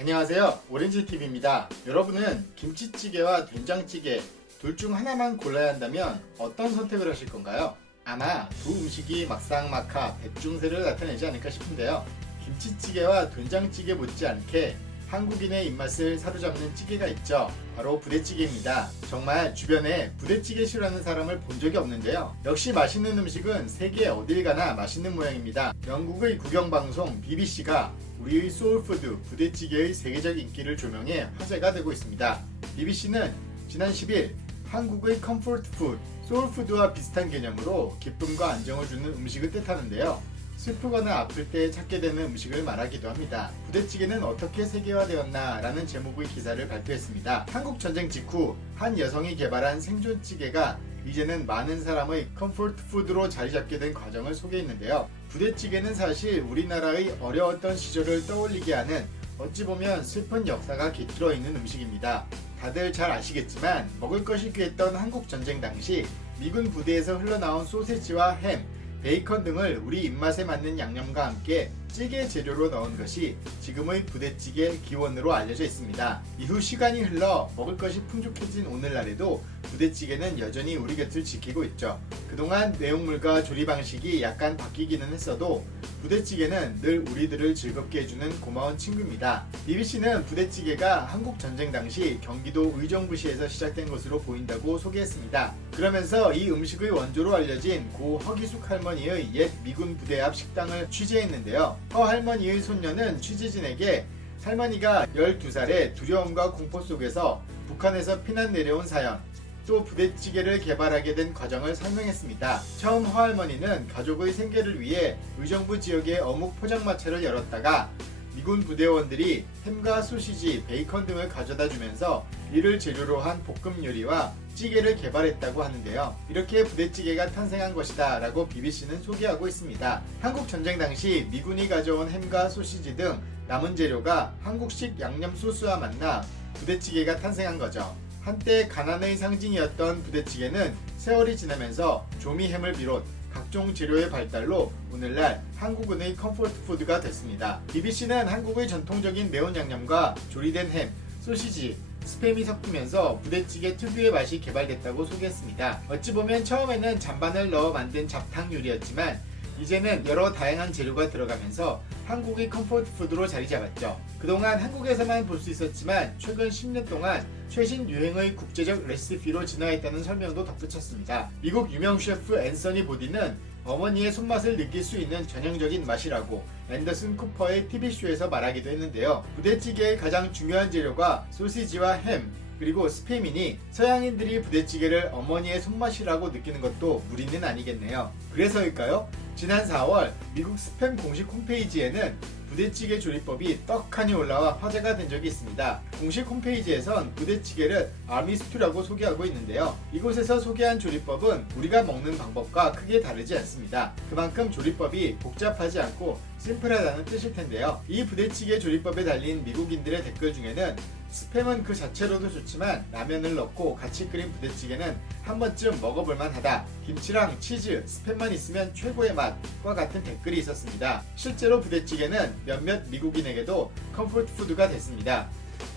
안녕하세요, 오렌지TV입니다. 여러분은 김치찌개와 된장찌개 둘 중 하나만 골라야 한다면 어떤 선택을 하실 건가요? 아마 두 음식이 막상막하 백중세를 나타내지 않을까 싶은데요. 김치찌개와 된장찌개 못지않게 한국인의 입맛을 사로잡는 찌개가 있죠. 바로 부대찌개입니다. 정말 주변에 부대찌개 싫어하는 사람을 본 적이 없는데요. 역시 맛있는 음식은 세계 어딜 가나 맛있는 모양입니다. 영국의 국영방송 BBC가 우리의 소울푸드 부대찌개의 세계적 인기를 조명해 화제가 되고 있습니다. BBC는 지난 10일 한국의 컴포트 푸드, 소울푸드와 비슷한 개념으로 기쁨과 안정을 주는 음식을 뜻하는데요. 슬프거나 아플 때 찾게 되는 음식을 말하기도 합니다. 부대찌개는 어떻게 세계화되었나 라는 제목의 기사를 발표했습니다. 한국 전쟁 직후 한 여성이 개발한 생존찌개가 이제는 많은 사람의 컴포트 푸드로 자리 잡게 된 과정을 소개했는데요. 부대찌개는 사실 우리나라의 어려웠던 시절을 떠올리게 하는 어찌 보면 슬픈 역사가 깃들어 있는 음식입니다. 다들 잘 아시겠지만 먹을 것이 귀했던 한국 전쟁 당시 미군 부대에서 흘러나온 소세지와 햄, 베이컨 등을 우리 입맛에 맞는 양념과 함께 찌개 재료로 넣은 것이 지금의 부대찌개 기원으로 알려져 있습니다. 이후 시간이 흘러 먹을 것이 풍족해진 오늘날에도 부대찌개는 여전히 우리 곁을 지키고 있죠. 그동안 내용물과 조리 방식이 약간 바뀌기는 했어도 부대찌개는 늘 우리들을 즐겁게 해주는 고마운 친구입니다. BBC는 부대찌개가 한국 전쟁 당시 경기도 의정부시에서 시작된 것으로 보인다고 소개했습니다. 그러면서 이 음식의 원조로 알려진 고 허기숙 할머니의 옛 미군 부대 앞 식당을 취재했는데요. 허 할머니의 손녀는 취재진에게 할머니가 12살에 두려움과 공포 속에서 북한에서 피난 내려온 사연, 또 부대찌개를 개발하게 된 과정을 설명했습니다. 처음 허할머니는 가족의 생계를 위해 의정부 지역에 어묵 포장마차를 열었다가 미군 부대원들이 햄과 소시지, 베이컨 등을 가져다 주면서 이를 재료로 한 볶음 요리와 찌개를 개발했다고 하는데요. 이렇게 부대찌개가 탄생한 것이다 라고 BBC는 소개하고 있습니다. 한국 전쟁 당시 미군이 가져온 햄과 소시지 등 남은 재료가 한국식 양념 소스와 만나 부대찌개가 탄생한 거죠. 한때 가난의 상징이었던 부대찌개는 세월이 지나면서 조미햄을 비롯 각종 재료의 발달로 오늘날 한국인의 컴포트 푸드가 됐습니다. BBC는 한국의 전통적인 매운 양념과 조리된 햄, 소시지, 스팸이 섞이면서 부대찌개 특유의 맛이 개발됐다고 소개했습니다. 어찌 보면 처음에는 잔반을 넣어 만든 잡탕 요리였지만 이제는 여러 다양한 재료가 들어가면서 한국의 컴포트 푸드로 자리 잡았죠. 그동안 한국에서만 볼 수 있었지만 최근 10년 동안 최신 유행의 국제적 레시피로 진화했다는 설명도 덧붙였습니다. 미국 유명 셰프 앤서니 보디는 어머니의 손맛을 느낄 수 있는 전형적인 맛이라고 앤더슨 쿠퍼의 TV쇼에서 말하기도 했는데요. 부대찌개의 가장 중요한 재료가 소시지와 햄, 그리고 스팸이니 서양인들이 부대찌개를 어머니의 손맛이라고 느끼는 것도 무리는 아니겠네요. 그래서일까요? 지난 4월 미국 스팸 공식 홈페이지에는 부대찌개 조리법이 떡하니 올라와 화제가 된 적이 있습니다. 공식 홈페이지에선 부대찌개를 아미스튜라고 소개하고 있는데요. 이곳에서 소개한 조리법은 우리가 먹는 방법과 크게 다르지 않습니다. 그만큼 조리법이 복잡하지 않고 심플하다는 뜻일 텐데요. 이 부대찌개 조리법에 달린 미국인들의 댓글 중에는 스팸은 그 자체로도 좋지만 라면을 넣고 같이 끓인 부대찌개는 한 번쯤 먹어볼만 하다. 김치랑 치즈, 스팸만 있으면 최고의 맛과 같은 댓글이 있었습니다. 실제로 부대찌개는 몇몇 미국인에게도 컴포트 푸드가 됐습니다.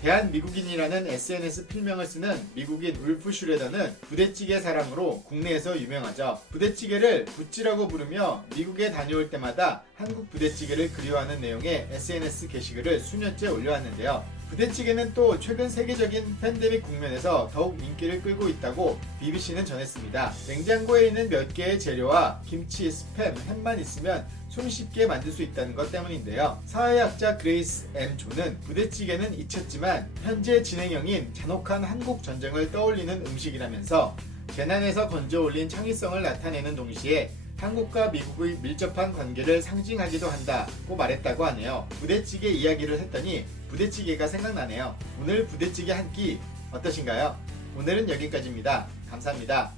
대한미국인이라는 SNS 필명을 쓰는 미국인 울프 슈레더는 부대찌개 사랑으로 국내에서 유명하죠. 부대찌개를 부찌라고 부르며 미국에 다녀올 때마다 한국 부대찌개를 그리워하는 내용의 SNS 게시글을 수년째 올려왔는데요. 부대찌개는 또 최근 세계적인 팬데믹 국면에서 더욱 인기를 끌고 있다고 BBC는 전했습니다. 냉장고에 있는 몇 개의 재료와 김치, 스팸, 햄만 있으면 손쉽게 만들 수 있다는 것 때문인데요. 사회학자 그레이스 M. 조는 부대찌개는 잊혔지만 현재 진행형인 잔혹한 한국 전쟁을 떠올리는 음식이라면서 재난에서 건져 올린 창의성을 나타내는 동시에 한국과 미국의 밀접한 관계를 상징하기도 한다고 말했다고 하네요. 부대찌개 이야기를 했더니 부대찌개가 생각나네요. 오늘 부대찌개 한 끼 어떠신가요? 오늘은 여기까지입니다. 감사합니다.